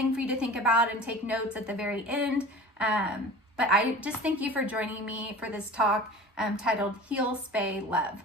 thing for you to think about and take notes at the very end. But I just thank you for joining me for this talk titled Heal, Spay, Love.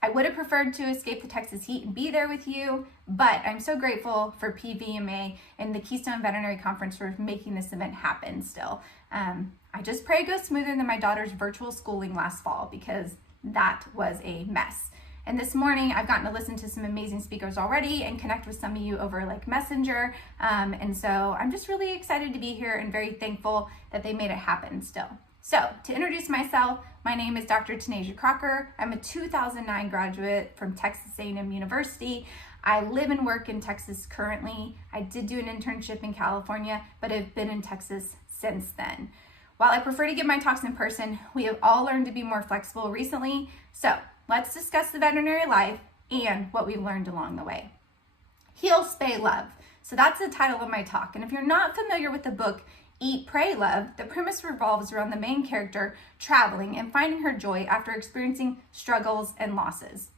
I would have preferred to escape the Texas heat and be there with you, but I'm so grateful for PVMA and the Keystone Veterinary Conference for making this event happen still. I just pray it goes smoother than my daughter's virtual schooling last fall, because that was a mess. And this morning I've gotten to listen to some amazing speakers already and connect with some of you over like Messenger. And so I'm just really excited to be here and very thankful that they made it happen still. So to introduce myself, my name is Dr. Tanasia Crocker. I'm a 2009 graduate from Texas A&M University. I live and work in Texas currently. I did do an internship in California, but I've been in Texas since then. While I prefer to give my talks in person, we have all learned to be more flexible recently. So let's discuss the veterinary life and what we've learned along the way. Heal, Spay, Love. So that's the title of my talk. And if you're not familiar with the book, Eat, Pray, Love, the premise revolves around the main character traveling and finding her joy after experiencing struggles and losses.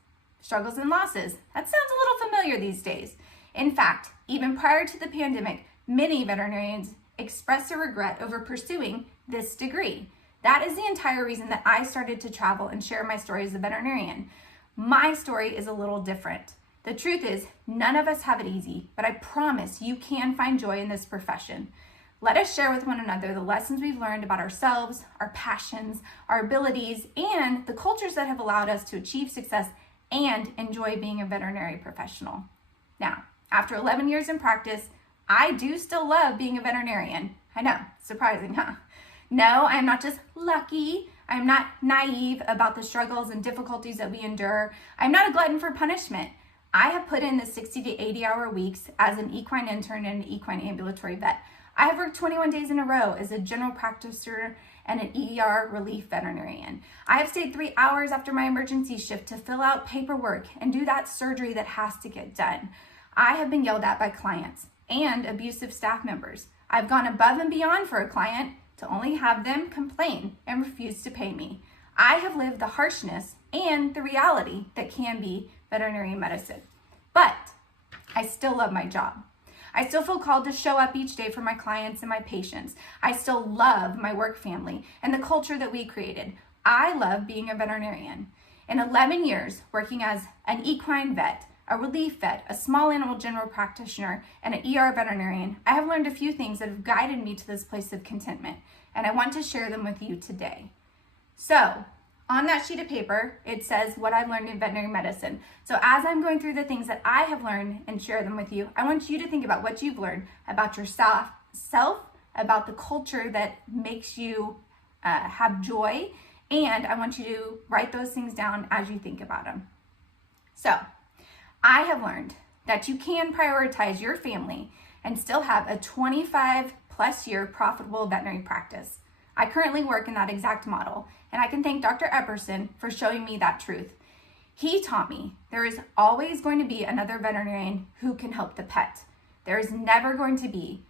Struggles and losses. That sounds a little familiar these days. In fact, even prior to the pandemic, many veterinarians expressed a regret over pursuing this degree. That is the entire reason that I started to travel and share my story as a veterinarian. My story is a little different. The truth is, none of us have it easy, but I promise you can find joy in this profession. Let us share with one another the lessons we've learned about ourselves, our passions, our abilities, and the cultures that have allowed us to achieve success and enjoy being a veterinary professional. Now, after 11 years in practice, I do still love being a veterinarian. I know, surprising, huh? No, I'm not just lucky. I'm not naive about the struggles and difficulties that we endure. I'm not a glutton for punishment. I have put in the 60 to 80 hour weeks as an equine intern and an equine ambulatory vet. I have worked 21 days in a row as a general practitioner and an ER relief veterinarian. I have stayed 3 hours after my emergency shift to fill out paperwork and do that surgery that has to get done. I have been yelled at by clients and abusive staff members. I've gone above and beyond for a client to only have them complain and refuse to pay me. I have lived the harshness and the reality that can be veterinary medicine. But I still love my job. I still feel called to show up each day for my clients and my patients. I still love my work family and the culture that we created. I love being a veterinarian. In 11 years working as an equine vet, a relief vet, a small animal general practitioner, and an ER veterinarian, I have learned a few things that have guided me to this place of contentment, and I want to share them with you today. So, on that sheet of paper, it says what I've learned in veterinary medicine. So as I'm going through the things that I have learned and share them with you, I want you to think about what you've learned about yourself, about the culture that makes you have joy, and I want you to write those things down as you think about them. So, I have learned that you can prioritize your family and still have a 25 plus year profitable veterinary practice. I currently work in that exact model, and I can thank Dr. Epperson for showing me that truth. He taught me there is always going to be another veterinarian who can help the pet. There is never going to be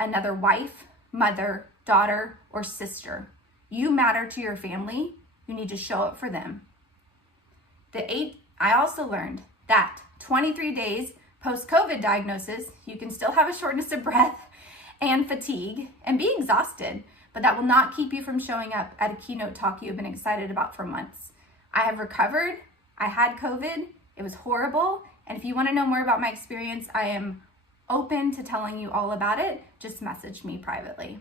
another wife, mother, daughter, or sister. You matter to your family. You need to show up for them. I also learned that 23 days post-COVID diagnosis, you can still have a shortness of breath and fatigue and be exhausted, but that will not keep you from showing up at a keynote talk you've been excited about for months. I have recovered. I had COVID. It was horrible. And if you want to know more about my experience, I am open to telling you all about it. Just message me privately.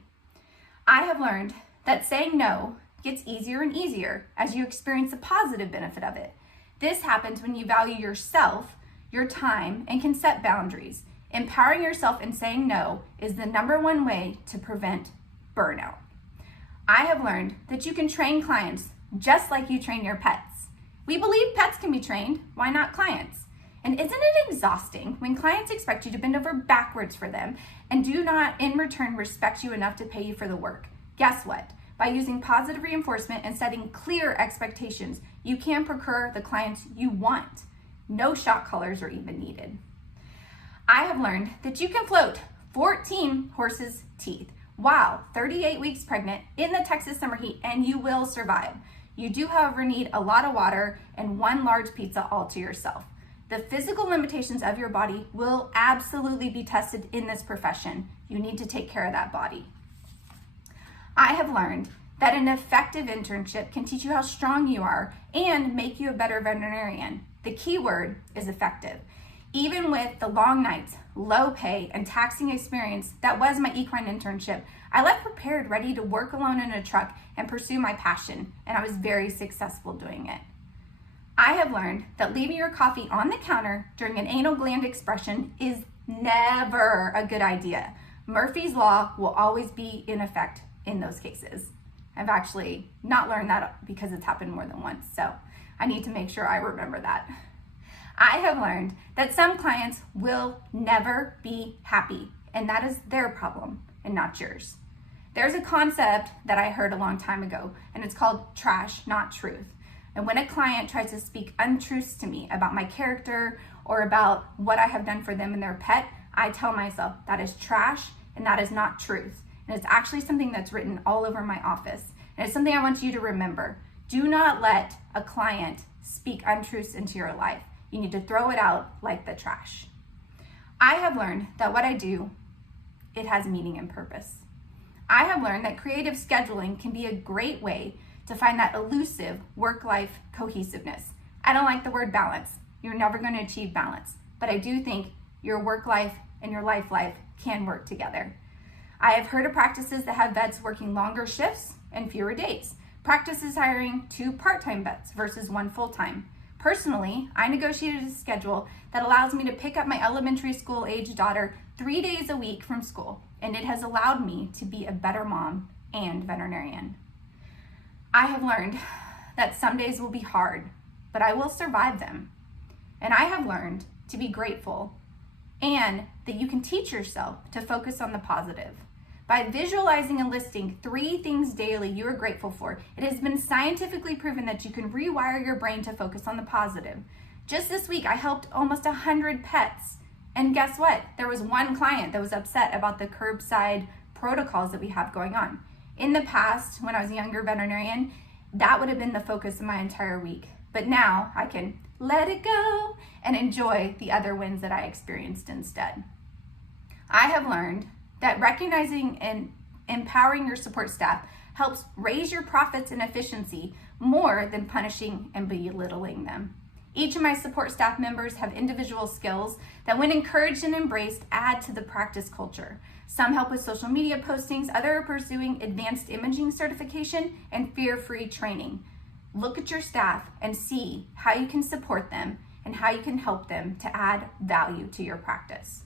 I have learned that saying no gets easier and easier as you experience the positive benefit of it. This happens when you value yourself, your time, and can set boundaries. Empowering yourself and saying no is the #1 way to prevent burnout. I have learned that you can train clients just like you train your pets. We believe pets can be trained, why not clients? And isn't it exhausting when clients expect you to bend over backwards for them and do not in return respect you enough to pay you for the work? Guess what? By using positive reinforcement and setting clear expectations, you can procure the clients you want. No shot collars are even needed. I have learned that you can float 14 horses' teeth while 38 weeks pregnant in the Texas summer heat, and you will survive. You do, however, need a lot of water and one large pizza all to yourself. The physical limitations of your body will absolutely be tested in this profession. You need to take care of that body. I have learned that an effective internship can teach you how strong you are and make you a better veterinarian. The key word is effective. Even with the long nights, low pay, and taxing experience that was my equine internship, I left prepared, ready to work alone in a truck and pursue my passion, and I was very successful doing it. I have learned that leaving your coffee on the counter during an anal gland expression is never a good idea. Murphy's Law will always be in effect in those cases. I've actually not learned that because it's happened more than once, so I need to make sure I remember that. I have learned that some clients will never be happy, and that is their problem and not yours. There's a concept that I heard a long time ago, and it's called trash, not truth. And when a client tries to speak untruths to me about my character or about what I have done for them and their pet, I tell myself that is trash and that is not truth. And it's actually something that's written all over my office. And it's something I want you to remember. Do not let a client speak untruths into your life. You need to throw it out like the trash. I have learned that what I do, it has meaning and purpose. I have learned that creative scheduling can be a great way to find that elusive work-life cohesiveness. I don't like the word balance. You're never going to achieve balance, but I do think your work life and your life can work together. I have heard of practices that have vets working longer shifts and fewer days. Practices hiring 2 part-time vets versus 1 full-time. Personally, I negotiated a schedule that allows me to pick up my elementary school age daughter 3 days a week from school, and it has allowed me to be a better mom and veterinarian. I have learned that some days will be hard, but I will survive them. And I have learned to be grateful and that you can teach yourself to focus on the positive. By visualizing and listing 3 things daily you are grateful for, it has been scientifically proven that you can rewire your brain to focus on the positive. Just this week, I helped almost 100 pets. And guess what? There was one client that was upset about the curbside protocols that we have going on. In the past, when I was a younger veterinarian, that would have been the focus of my entire week. But now I can let it go and enjoy the other wins that I experienced instead. I have learned that recognizing and empowering your support staff helps raise your profits and efficiency more than punishing and belittling them. Each of my support staff members have individual skills that, when encouraged and embraced, add to the practice culture. Some help with social media postings, others are pursuing advanced imaging certification and fear-free training. Look at your staff and see how you can support them and how you can help them to add value to your practice.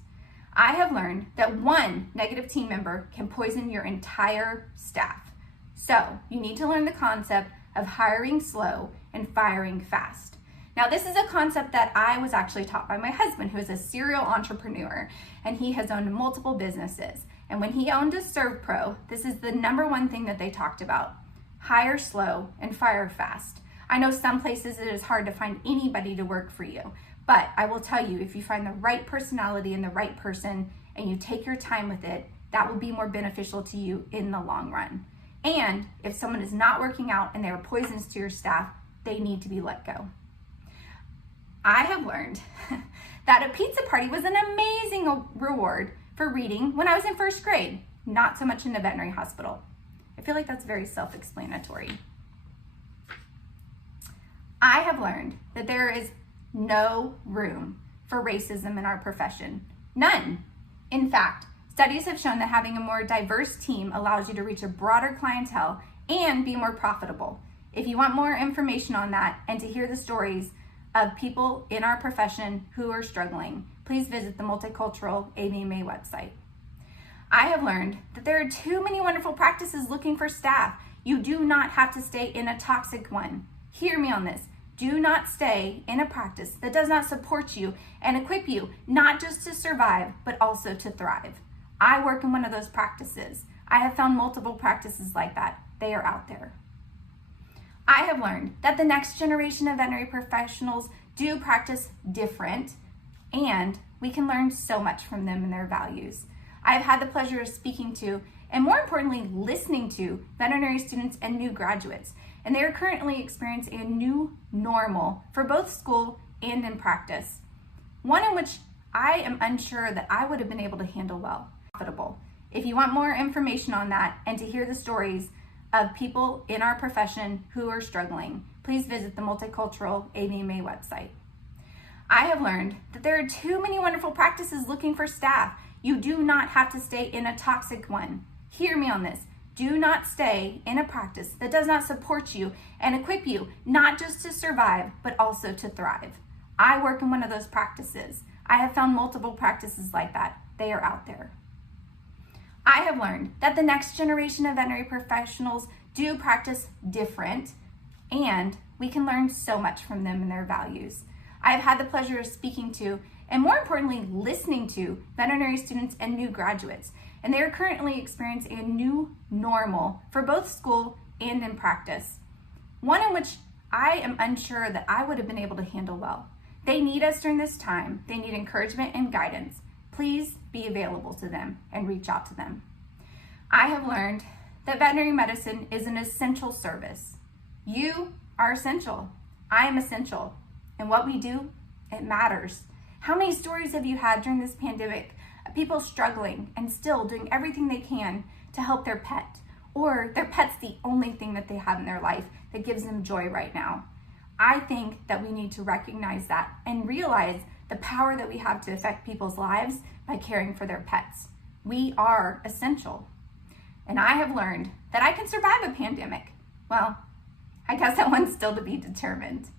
I have learned that one negative team member can poison your entire staff. So you need to learn the concept of hiring slow and firing fast. Now, this is a concept that I was actually taught by my husband, who is a serial entrepreneur, and he has owned multiple businesses. And when he owned a ServPro, this is the #1 thing that they talked about: hire slow and fire fast. I know some places it is hard to find anybody to work for you, but I will tell you, if you find the right personality and the right person and you take your time with it, that will be more beneficial to you in the long run. And if someone is not working out and they are poisonous to your staff, they need to be let go. I have learned that a pizza party was an amazing reward for reading when I was in 1st grade, not so much in a veterinary hospital. I feel like that's very self-explanatory. I have learned that there is no room for racism in our profession. None. In fact, studies have shown that having a more diverse team allows you to reach a broader clientele and be more profitable. If you want more information on that and to hear the stories of people in our profession who are struggling, please visit the Multicultural AVMA website. I have learned that there are too many wonderful practices looking for staff. You do not have to stay in a toxic one. Hear me on this. Do not stay in a practice that does not support you and equip you, not just to survive, but also to thrive. I work in one of those practices. I have found multiple practices like that. They are out there. I have learned that the next generation of veterinary professionals do practice different, and we can learn so much from them and their values. I've had the pleasure of speaking to, and more importantly, listening to veterinary students and new graduates, and they are currently experiencing a new normal for both school and in practice. one in which I am unsure that I would have been able to handle well. Profitable. If you want more information on that and to hear the stories of people in our profession who are struggling, please visit the Multicultural ABMA website. I have learned that there are too many wonderful practices looking for staff. You do not have to stay in a toxic one. Hear me on this. Do not stay in a practice that does not support you and equip you, not just to survive, but also to thrive. I work in one of those practices. I have found multiple practices like that. They are out there. I have learned that the next generation of veterinary professionals do practice different, and we can learn so much from them and their values. I've had the pleasure of speaking to, and more importantly, listening to veterinary students and new graduates, and they are currently experiencing a new normal for both school and in practice, one in which I am unsure that I would have been able to handle well. They need us during this time. They need encouragement and guidance. Please be available to them and reach out to them. I have learned that veterinary medicine is an essential service. You are essential. I am essential. And what we do, it matters. How many stories have you had during this pandemic of people struggling and still doing everything they can to help their pet, or their pet's the only thing that they have in their life that gives them joy right now? I think that we need to recognize that and realize the power that we have to affect people's lives by caring for their pets. We are essential. And I have learned that I can survive a pandemic. Well, I guess that one's still to be determined.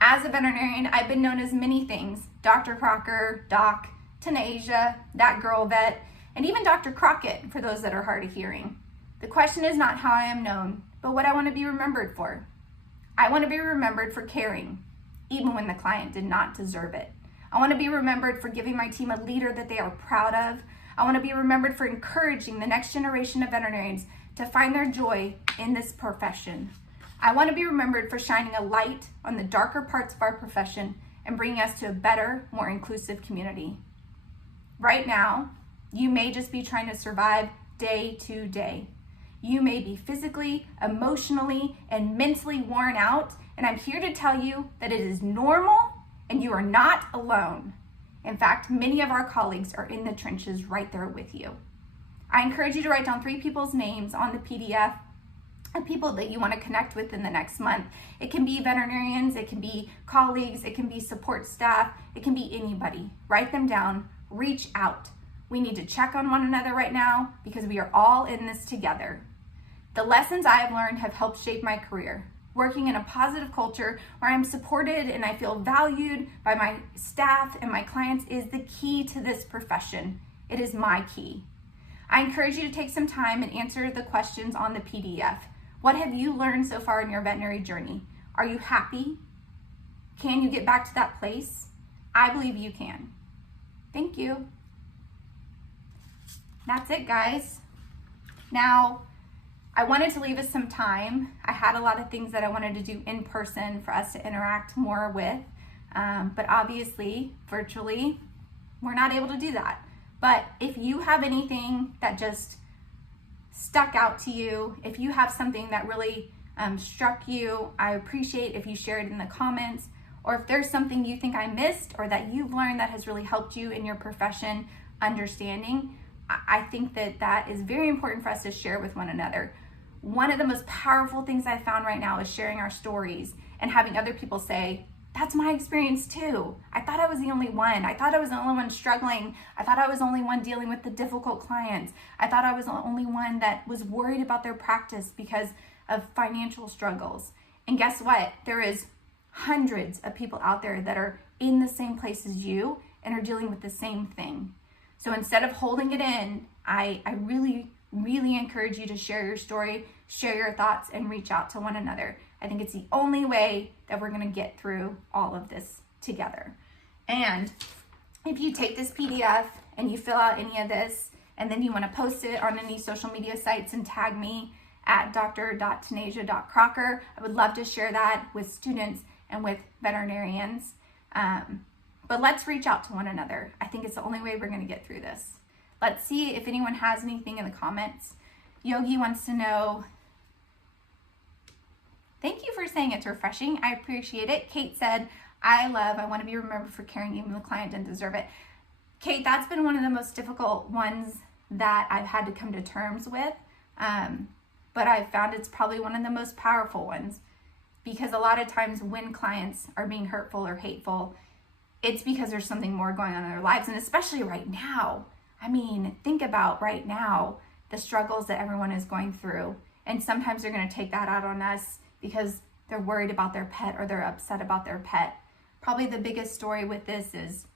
As a veterinarian, I've been known as many things: Dr. Crocker, Doc, Tanasia, that girl vet, and even Dr. Crockett for those that are hard of hearing. The question is not how I am known, but what I want to be remembered for. I want to be remembered for caring, even when the client did not deserve it. I want to be remembered for giving my team a leader that they are proud of. I want to be remembered for encouraging the next generation of veterinarians to find their joy in this profession. I want to be remembered for shining a light on the darker parts of our profession and bringing us to a better, more inclusive community. Right now, you may just be trying to survive day to day. You may be physically, emotionally, and mentally worn out, and I'm here to tell you that it is normal and you are not alone. In fact, many of our colleagues are in the trenches right there with you. I encourage you to write down 3 people's names on the PDF of people that you want to connect with in the next month. It can be veterinarians, it can be colleagues, it can be support staff, it can be anybody. Write them down, reach out. We need to check on one another right now because we are all in this together. The lessons I have learned have helped shape my career. Working in a positive culture where I'm supported and I feel valued by my staff and my clients is the key to this profession. It is my key. I encourage you to take some time and answer the questions on the PDF. What have you learned so far in your veterinary journey? Are you happy? Can you get back to that place? I believe you can. Thank you. That's it, guys. Now, I wanted to leave us some time. I had a lot of things that I wanted to do in person for us to interact more with, but obviously, virtually, we're not able to do that. But if you have anything that just stuck out to you, if you have something that really struck you, I appreciate if you share it in the comments, or if there's something you think I missed or that you've learned that has really helped you in your profession understanding, I think that that is very important for us to share with one another. One of the most powerful things I found right now is sharing our stories and having other people say, that's my experience too. I thought I was the only one. I thought I was the only one struggling. I thought I was the only one dealing with the difficult clients. I thought I was the only one that was worried about their practice because of financial struggles. And guess what? There is hundreds of people out there that are in the same place as you and are dealing with the same thing. So instead of holding it in, I really encourage you to share your story, share your thoughts, and reach out to one another. I think it's the only way that we're going to get through all of this together. And if you take this PDF and you fill out any of this, and then you want to post it on any social media sites and tag me at dr.tanasia.crocker, I would love to share that with students and with veterinarians. But let's reach out to one another. I think it's the only way we're going to get through this. Let's see if anyone has anything in the comments. Yogi wants to know, thank you for saying it's refreshing. I appreciate it. Kate said, I want to be remembered for caring even when the client didn't deserve it. Kate, that's been one of the most difficult ones that I've had to come to terms with. But I've found it's probably one of the most powerful ones, because a lot of times when clients are being hurtful or hateful, it's because there's something more going on in their lives. And especially right now, I mean, think about right now, the struggles that everyone is going through. And sometimes they're going to take that out on us because they're worried about their pet or they're upset about their pet. Probably the biggest story with this is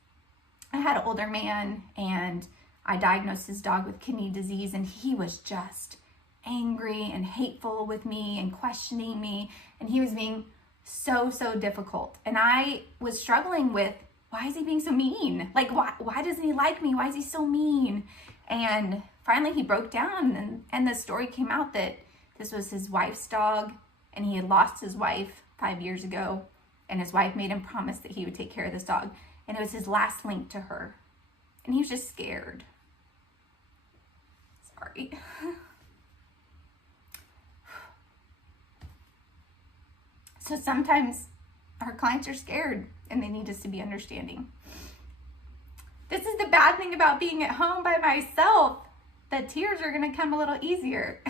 I had an older man and I diagnosed his dog with kidney disease, and he was just angry and hateful with me and questioning me, and he was being so difficult. And I was struggling with, why is he being so mean? Like, why doesn't he like me? Why is he so mean? And finally he broke down, and the story came out that this was his wife's dog, and he had lost his wife 5 years ago, and his wife made him promise that he would take care of this dog, and it was his last link to her, and he was just scared. Sorry. So sometimes our clients are scared and they need us to be understanding. This is the bad thing about being at home by myself. The tears are going to come a little easier.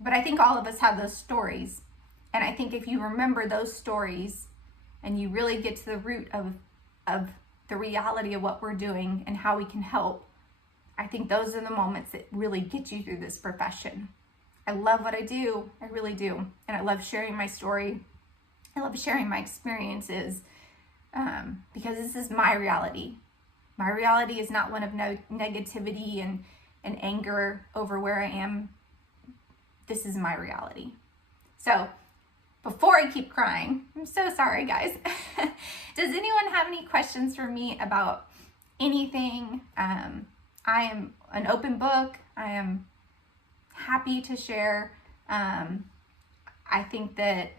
But I think all of us have those stories. And I think if you remember those stories and you really get to the root of the reality of what we're doing and how we can help, I think those are the moments that really get you through this profession. I love what I do. I really do. And I love sharing my story. I love sharing my experiences because this is my reality. My reality is not one of negativity and anger over where I am. This is my reality. So before I keep crying, I'm so sorry, guys. Does anyone have any questions for me about anything? I am an open book. I am happy to share. I think that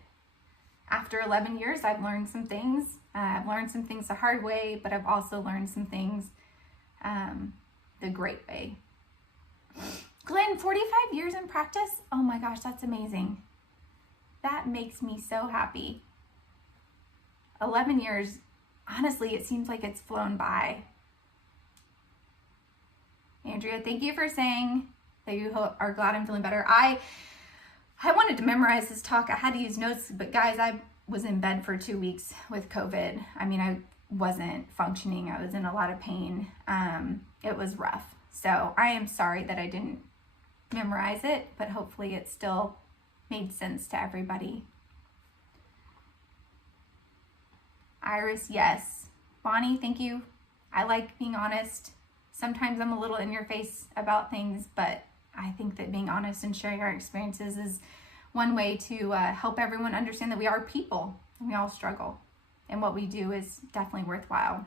after 11 years, I've learned some things. I've learned some things the hard way, but I've also learned some things the great way. Glenn, 45 years in practice? Oh my gosh, that's amazing. That makes me so happy. 11 years, honestly, it seems like it's flown by. Andrea, thank you for saying that you are glad I'm feeling better. I wanted to memorize this talk. I had to use notes, but guys, I was in bed for 2 weeks with COVID. I mean, I wasn't functioning. I was in a lot of pain. It was rough. So I am sorry that I didn't memorize it, but hopefully it still made sense to everybody. Iris, yes. Bonnie, thank you. I like being honest. Sometimes I'm a little in your face about things, but I think that being honest and sharing our experiences is one way to help everyone understand that we are people and we all struggle, and what we do is definitely worthwhile.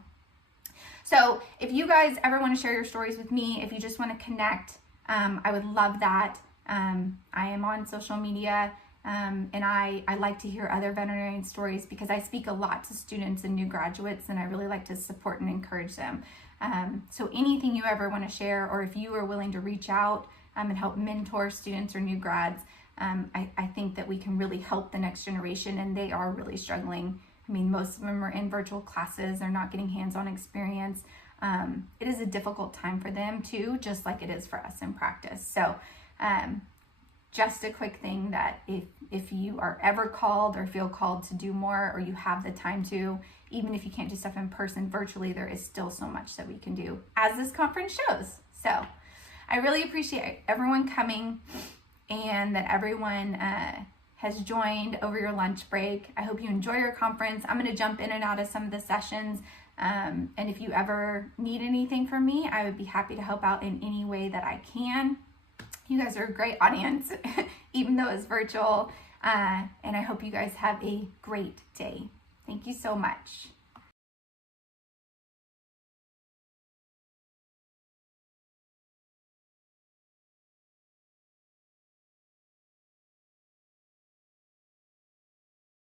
So if you guys ever want to share your stories with me, if you just want to connect, I would love that. I am on social media, and I like to hear other veterinarian stories because I speak a lot to students and new graduates, and I really like to support and encourage them. So anything you ever want to share, or if you are willing to reach out and help mentor students or new grads, I think that we can really help the next generation, and they are really struggling. I mean, most of them are in virtual classes. They're not getting hands-on experience. It is a difficult time for them too, just like it is for us in practice. So just a quick thing that if you are ever called or feel called to do more, or you have the time to, even if you can't do stuff in person, virtually, there is still so much that we can do, as this conference shows. So I really appreciate everyone coming and that everyone has joined over your lunch break. I hope you enjoy your conference. I'm going to jump in and out of some of the sessions. And if you ever need anything from me, I would be happy to help out in any way that I can. You guys are a great audience, even though it's virtual. And I hope you guys have a great day. Thank you so much.